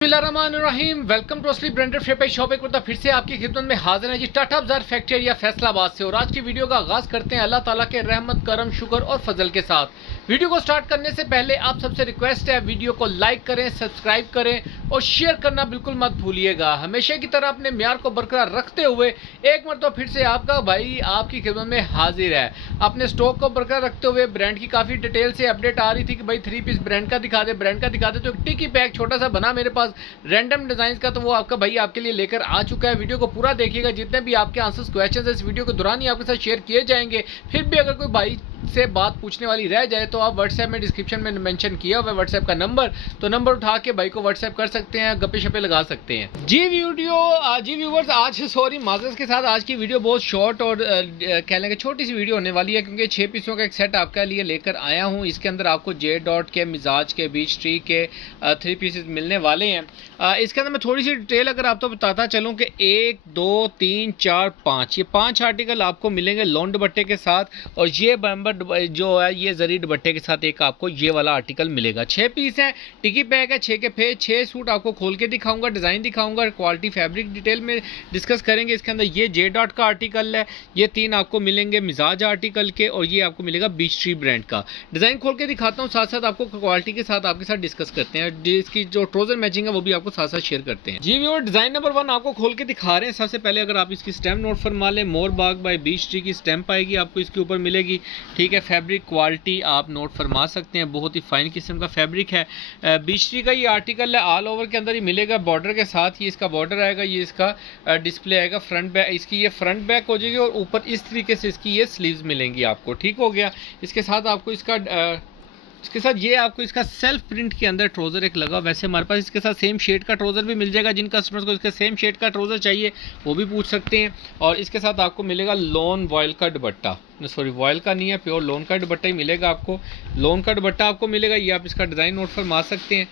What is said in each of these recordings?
बिस्मिल्लाहिर्रहमानिर्रहीम। Welcome to असली branded फेपर shop. एक बार फिर से आपकी खिदमत में हाजिर है जी टाटा बाजार फैक्ट्री एरिया फैसलाबाद से। और आज की वीडियो का आगाज करते हैं अल्लाह ताला के रहमत करम शुक्र और फजल के साथ। वीडियो को स्टार्ट करने से पहले आप सबसे रिक्वेस्ट है, वीडियो को लाइक करें, सब्सक्राइब करें और शेयर करना बिल्कुल मत भूलिएगा। हमेशा की तरह अपने म्यार को बरकरार रखते हुए एक मरतबा फिर से आपका भाई आपकी खिदमत में हाजिर है। अपने स्टॉक को बरकरार रखते हुए ब्रांड की काफ़ी डिटेल से अपडेट आ रही थी कि भाई 3 पीस ब्रांड का दिखा दे। तो एक टिकी पैक छोटा सा बना मेरे पास रैंडम डिजाइन का, तो वो आपका भाई आपके लिए लेकर आ चुका है। वीडियो को पूरा देखिएगा, जितने भी आपके आंसर्स क्वेश्चंस है इस वीडियो के दौरान ही आपके साथ शेयर किए जाएंगे। फिर भी अगर कोई भाई से बात पूछने वाली रह जाए तो आप व्हाट्सएप में डिस्क्रिप्शन में मेंशन किया हुआ है व्हाट्सएप का नंबर, तो नंबर उठा के भाई को व्हाट्सएप कर सकते हैं, गप्पे शप्पे लगा सकते हैं। जी व्यूवर्स, आज सॉरी माजर्स के साथ आज की वीडियो बहुत शॉर्ट और कह लेंगे छोटी सी वीडियो होने वाली है, क्योंकि 6 पीसों का एक सेट आपके लिए लेकर आया हूँ। इसके अंदर आपको जे डॉट के, मिजाज के, बीच ट्री के 3 पीसेस मिलने वाले हैं। इसके अंदर मैं थोड़ी सी डिटेल अगर आपको बताता चलूँ कि 1 2 3 4 5 ये 5 आर्टिकल आपको मिलेंगे लोन दुपट्टे के साथ, और ये बम्बर जो है ये जरी दुपट्टे के साथ एक आपको ये वाला आर्टिकल मिलेगा। 6 पीस है, टिकी पैक है 6 के फे 6 सूट आपको खोल के दिखाऊंगा, डिज़ाइन दिखाऊंगा, क्वालिटी फैब्रिक डिटेल में डिस्कस करेंगे। इसके अंदर ये जे डॉट का आर्टिकल है, ये 3 आपको मिलेंगे मिजाज आर्टिकल के, और ये आपको मिलेगा बीच ट्री ब्रांड का। डिज़ाइन खोल के दिखाता हूँ, साथ साथ आपको क्वालिटी के साथ आपके साथ डिस्कस करते हैं। इसकी जो ट्राउजर मैचिंग है वो भी आपको साथ साथ शेयर करते हैं। जी व्यूअर, डिज़ाइन नंबर 1 आपको खोल के दिखा रहे हैं। सबसे पहले अगर आप इसकी स्टैम्प नोट फरमा लें, मोर बाग बाय बीच ट्री की स्टैम्प आएगी आपको इसके ऊपर मिलेगी। ठीक है, फैब्रिक क्वालिटी आप नोट फरमा सकते हैं, बहुत ही फाइन किस्म का फैब्रिक है। बीच ट्री का ये आर्टिकल है, ऑल ओवर के अंदर ही मिलेगा, बॉर्डर के साथ ये इसका बॉर्डर आएगा, ये इसका डिस्प्ले आएगा, फ्रंट बैक इसकी ये फ्रंट बैक हो जाएगी, और ऊपर इस तरीके से इसकी ये स्लीव्स मिलेंगी आपको। ठीक हो गया। इसके साथ आपको इसका सेल्फ प्रिंट के अंदर ट्राउजर एक लगा। वैसे हमारे पास इसके साथ सेम शेड का ट्राउजर भी मिल जाएगा, जिन कस्टमर्स को इसके सेम शेड का ट्राउजर चाहिए वो भी पूछ सकते हैं। और इसके साथ आपको मिलेगा लोन वॉयल का दुपट्टा, सॉरी वॉयल का नहीं है, प्योर लोन का दुपट्टा ही मिलेगा आपको। लोन का दुपट्टा आपको मिलेगा, ये आप इसका डिज़ाइन नोट फरमा सकते हैं।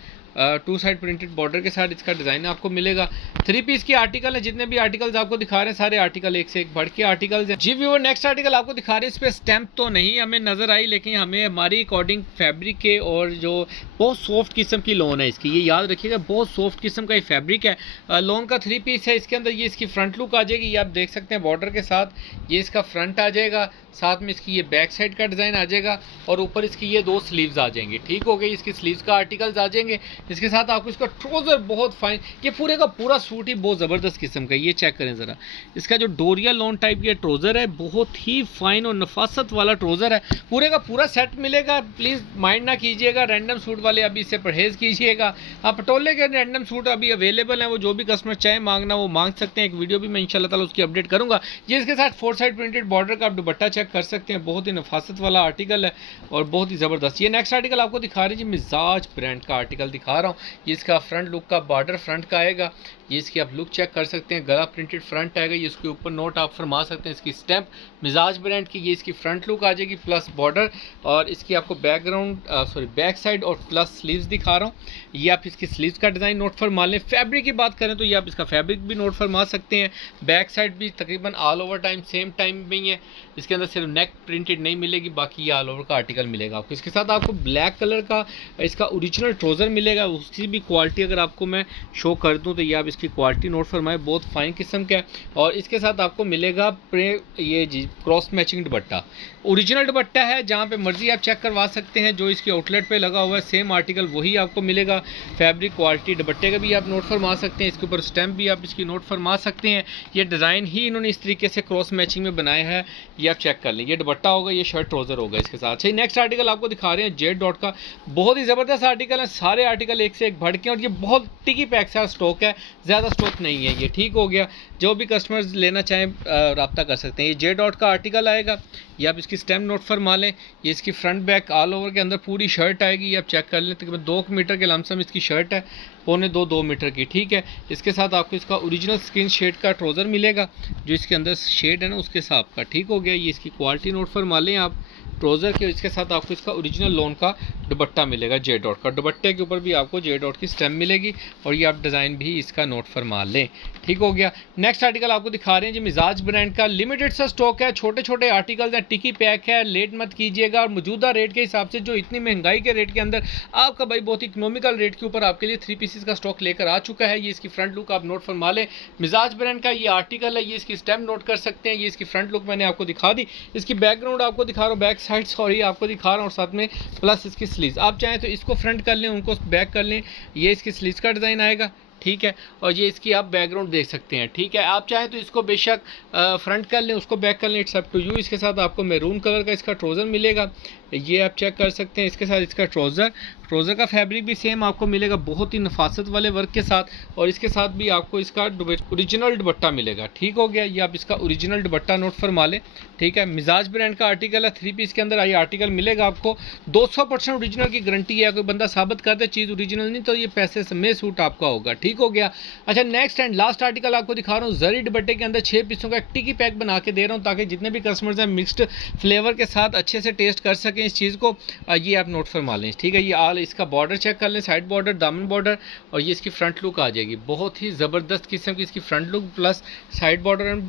2 साइड प्रिंटेड बॉर्डर के साथ इसका डिज़ाइन आपको मिलेगा। 3 पीस की आर्टिकल है, जितने भी आर्टिकल्स आपको दिखा रहे हैं सारे आर्टिकल एक से एक बढ़ के आर्टिकल्स हैं। जी व्यूअर, नेक्स्ट आर्टिकल आपको दिखा रहे हैं, इस पर स्टैंप तो नहीं हमें नज़र आई, लेकिन हमें हमारी अकॉर्डिंग फैब्रिक के और जो बहुत सॉफ्ट किस्म की लोन है इसकी, ये याद रखिएगा बहुत सॉफ्ट किस्म का ये फैब्रिक है। लोन का 3 पीस है, इसके अंदर ये इसकी फ्रंट लुक आ जाएगी, ये आप देख सकते हैं बॉर्डर के साथ ये इसका फ्रंट आ जाएगा, साथ में इसकी ये बैक साइड का डिज़ाइन आ जाएगा, और ऊपर इसकी ये 2 स्लीव्स आ जाएंगे। ठीक हो गई, इसकी स्लीव्स का आर्टिकल्स आ जाएंगे। इसके साथ आपको इसका ट्राउजर बहुत फाइन, ये पूरे का पूरा सूट ही बहुत ज़बरदस्त किस्म का, ये चेक करें ज़रा। इसका जो डोरिया लोन टाइप के ट्राउजर है, बहुत ही फाइन और नफासत वाला ट्राउजर है, पूरे का पूरा सेट मिलेगा। प्लीज़ माइंड ना कीजिएगा, रैंडम सूट वाले अभी इससे परहेज़ कीजिएगा। आप पटोले के रैंडम सूट अभी अवेलेबल हैं, वो जो भी कस्टमर चाहे मांगना वो मांग सकते हैं। एक वीडियो भी मैं इंशाल्लाह ताला उसकी अपडेट करूँगा। ये इसके साथ 4 साइड प्रिंटेड बॉर्डर का आप दुपट्टा चेक कर सकते हैं, बहुत ही नफासत वाला आर्टिकल है और बहुत ही ज़बरदस्त। ये नेक्स्ट आर्टिकल आपको दिखा रही है जी, मिजाज ब्रांड का आर्टिकल दिखा रहा हूँ। ये इसका फ्रंट लुक का बॉर्डर फ्रंट का आएगा, ये इसकी आप लुक चेक कर सकते हैं, गला प्रिंटेड फ्रंट आएगा, ये इसके ऊपर नोट आप फरमा सकते हैं इसकी स्टैम्प मिजाज ब्रांड की। ये इसकी फ्रंट लुक आ जाएगी प्लस बॉर्डर, और इसकी आपको बैक साइड और प्लस स्लीव्स दिखा रहा हूँ। ये आप इसकी स्लीव्स का डिज़ाइन नोट फरमा लें। फैब्रिक की बात करें तो ये आप इसका फैब्रिक भी नोट फरमा सकते हैं। बैक साइड भी तकरीबन all over time same time में ही है, इसके अंदर सिर्फ नेक प्रिंटेड नहीं मिलेगी, बाकी ये ऑल ओवर का आर्टिकल मिलेगा आपको। इसके साथ आपको ब्लैक कलर का इसका ओरिजिनल ट्राउजर मिलेगा, उसकी भी क्वालिटी अगर आपको मैं शो कर दूं तो ये आप इसकी क्वालिटी नोट फरमाएं, बहुत फाइन किस्म का है। और इसके साथ आपको मिलेगा ये जी cross matching dupatta, original dupatta है, जहाँ पे मर्जी आप चेक करवा सकते हैं, जो इसके आउटलेट पे लगा हुआ है सेम आर्टिकल वही आपको मिलेगा। फैब्रिक क्वालिटी दुपट्टे का भी आप नोट फरमा सकते हैं, इसके ऊपर स्टैम्प भी आप इसकी नोट फरमा सकते हैं। ये डिज़ाइन ही इन्होंने इस तरीके से क्रॉस मैचिंग में बनाया है, ये आप चेक कर लें। ये दुपट्टा होगा, ये शर्ट ट्राउजर होगा इसके साथ। अच्छा, नेक्स्ट आर्टिकल आपको दिखा रहे हैं जेड डॉट का, बहुत ही ज़बरदस्त आर्टिकल है, सारे आर्टिकल एक से एक बढ़ के, और ये बहुत टिकी पैक सा स्टॉक है, ज़्यादा स्टॉक नहीं है ये। ठीक हो गया, जो भी कस्टमर्स लेना चाहें रब्ता कर सकते हैं। ये जे डॉट का आर्टिकल आएगा, ये आप इसकी स्टैम्प नोट फरमा लें। ये इसकी फ्रंट बैक ऑल ओवर के अंदर पूरी शर्ट आएगी, ये आप चेक कर लें। तकरीबन 2 मीटर के लमसम इसकी शर्ट है, 2.25 मीटर की। ठीक है, इसके साथ आपको इसका ओरिजिनल स्किन शेड का ट्राउज़र मिलेगा, जो इसके अंदर शेड है ना उसके हिसाब का। ठीक हो गया, ये इसकी क्वालिटी नोट फरमा लें आप, ट्राउज़र के, इसके साथ आपको इसका ओरिजिनल लॉन का दुपट्टा मिलेगा जे डॉट का। दुपट्टे के ऊपर भी आपको जे डॉट की स्टेम मिलेगी और ये आप डिज़ाइन भी इसका नोट फरमा लें। ठीक हो गया। नेक्स्ट आर्टिकल आपको दिखा रहे हैं जी मिजाज ब्रांड का, लिमिटेड सा स्टॉक है, छोटे छोटे आर्टिकल्स हैं, टिकी पैक है, लेट मत कीजिएगा। और मौजूदा रेट के हिसाब से जो इतनी महंगाई के रेट के अंदर आपका भाई बहुत इकोनॉमिकल रेट के ऊपर आपके लिए 3 पीसेस का स्टॉक लेकर आ चुका है। ये इसकी फ्रंट लुक आप नोट फरमा लें। मिजाज ब्रांड का ये आर्टिकल है, ये इसकी स्टेम नोट कर सकते हैं। ये इसकी फ्रंट लुक मैंने आपको दिखा दी। इसकी बैकग्राउंड आपको दिखा रहा हूँ, बैक साइड सॉरी आपको दिखा रहा हूँ, और साथ में प्लस इसकी स्लीव्स। आप चाहें तो इसको फ्रंट कर लें, उनको बैक कर लें। ये इसकी स्लीव्स का डिज़ाइन आएगा, ठीक है। और ये इसकी आप बैकग्राउंड देख सकते हैं, ठीक है। आप चाहें तो इसको बेशक फ्रंट कर लें, उसको बैक कर लें, इट्स अप टू यू। इसके साथ आपको मैरून कलर का इसका ट्राउज़र मिलेगा, ये आप चेक कर सकते हैं। इसके साथ इसका ट्राउज़र का फैब्रिक भी सेम आपको मिलेगा, बहुत ही नफासत वाले वर्क के साथ। और इसके साथ भी आपको इसका ओरिजिनल दुपट्टा मिलेगा। ठीक हो गया। ये आप इसका ओरिजिनल दुपट्टा नोट फरमा लें, ठीक है। मिजाज ब्रांड का आर्टिकल है, 3 पीस के अंदर ये आर्टिकल मिलेगा आपको। 200% ओरिजिनल की गारंटी है। कोई बंदा साबित कर दे चीज़ ओरिजिनल नहीं तो ये पैसे में सूट आपका होगा। ठीक हो गया। अच्छा, नेक्स्ट एंड लास्ट आर्टिकल आपको दिखा रहा हूँ, जरी दुपट्टे के अंदर 6 पीसों का एक टिकी पैक बना के दे रहा हूँ, ताकि जितने भी कस्टमर्स हैं मिक्स्ड फ्लेवर के साथ अच्छे से टेस्ट कर सकें इस चीज़ को। ये आप नोट फरमा लें, ठीक है। ये आल इसका बॉर्डर चेक कर लें, साइड बॉर्डर, दामन बॉर्डर, और ये इसकी फ्रंट लुक आ जाएगी। बहुत ही ज़बरदस्त किस्म की इसकी front look plus side border and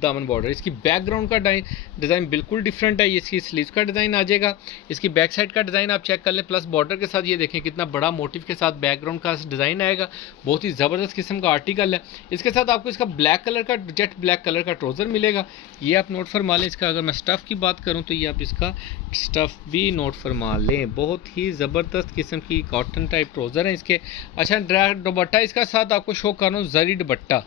दामन बॉर्डर। इसकी बैकग्राउंड का डिज़ाइन बिल्कुल डिफरेंट है। ये इसकी स्लीव्स का डिज़ाइन आ जाएगा। इसकी बैक साइड का डिज़ाइन आप चेक कर लें, प्लस बॉर्डर के साथ ये देखें कितना बड़ा मोटिव के साथ बैकग्राउंड का डिज़ाइन आएगा। बहुत ही ज़बरदस्त किस्म का आर्टिकल है। इसके साथ आपको इसका ब्लैक कलर का, जेट ब्लैक कलर का ट्राउज़र मिलेगा। ये आप नोट फरमा लें। इसका अगर मैं स्टफ़ की बात करूँ तो ये आप इसका स्टफ़ भी नोट फरमा लें। बहुत ही ज़बरदस्त किस्म की कॉटन टाइप ट्राउज़र है इसके। अच्छा, दुपट्टा इसका साथ आपको शो कर रहा हूँ, जरी दुपट्टा,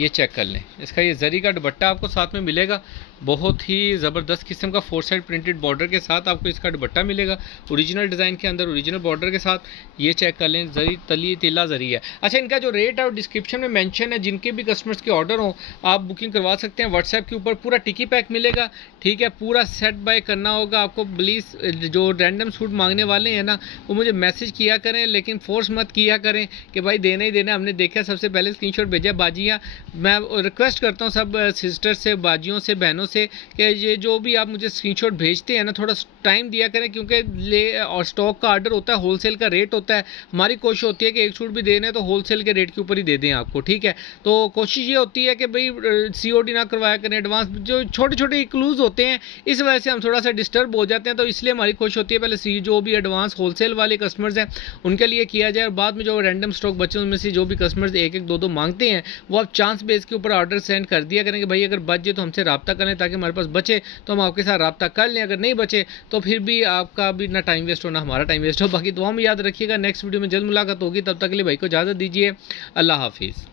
ये चेक कर लें। इसका ये जरी का दुपट्टा आपको साथ में मिलेगा। बहुत ही ज़बरदस्त किस्म का 4 साइड प्रिंटेड बॉर्डर के साथ आपको इसका दुपट्टा मिलेगा, ओरिजिनल डिज़ाइन के अंदर, ओरिजिनल बॉर्डर के साथ। ये चेक कर लें, जरी तली तिला जरी है। अच्छा, इनका जो रेट है वो डिस्क्रिप्शन में मेंशन है। जिनके भी कस्टमर्स के ऑर्डर हो आप बुकिंग करवा सकते हैं व्हाट्सएप के ऊपर। पूरा टिकी पैक मिलेगा, ठीक है। पूरा सेट बाय करना होगा आपको। प्लीज़ जो रैंडम सूट मांगने वाले हैं ना, वो मुझे मैसेज किया करें, लेकिन फोर्स मत किया करें कि भाई देना ही देना। हमने देखा सबसे पहले स्क्रीनशॉट भेजा बाजियाँ। मैं रिक्वेस्ट करता हूँ सब सिस्टर से, बाजियों से, बहनों से कि ये जो भी आप मुझे स्क्रीनशॉट भेजते हैं ना, थोड़ा टाइम दिया करें, क्योंकि और स्टॉक का ऑर्डर होता है, होलसेल का रेट होता है। हमारी कोशिश होती है कि एक सूट भी देना है तो होलसेल के रेट के ऊपर ही दे दें आपको, ठीक है। तो कोशिश ये होती है कि भाई COD ना करवाया करें, एडवांस जो छोटे छोटे क्लूज होते हैं, इस वजह से हम थोड़ा सा डिस्टर्ब हो जाते हैं। तो इसलिए हमारी कोशिश होती है पहले जो भी एडवांस होलसेल वाले कस्टमर्स हैं उनके लिए किया जाए, और बाद में जो रैंडम स्टॉक बचे उनमें से जो भी कस्टमर्स 1-1, 2-2 मांगते हैं, वो आप चांस बेस के ऊपर ऑर्डर सेंड कर दिया करें कि भाई अगर बच जाए तो हमसे रब्ता करें, ताकि हमारे पास बचे तो हम आपके साथ रब्ता कर लें। अगर नहीं बचे तो फिर भी आपका भी ना टाइम वेस्ट हो ना हमारा टाइम वेस्ट हो। बाकी दुआ में याद रखिएगा। नेक्स्ट वीडियो में जल्द मुलाकात होगी, तब तक के लिए भाई को इजाज़त दीजिए। अल्लाह हाफिज़।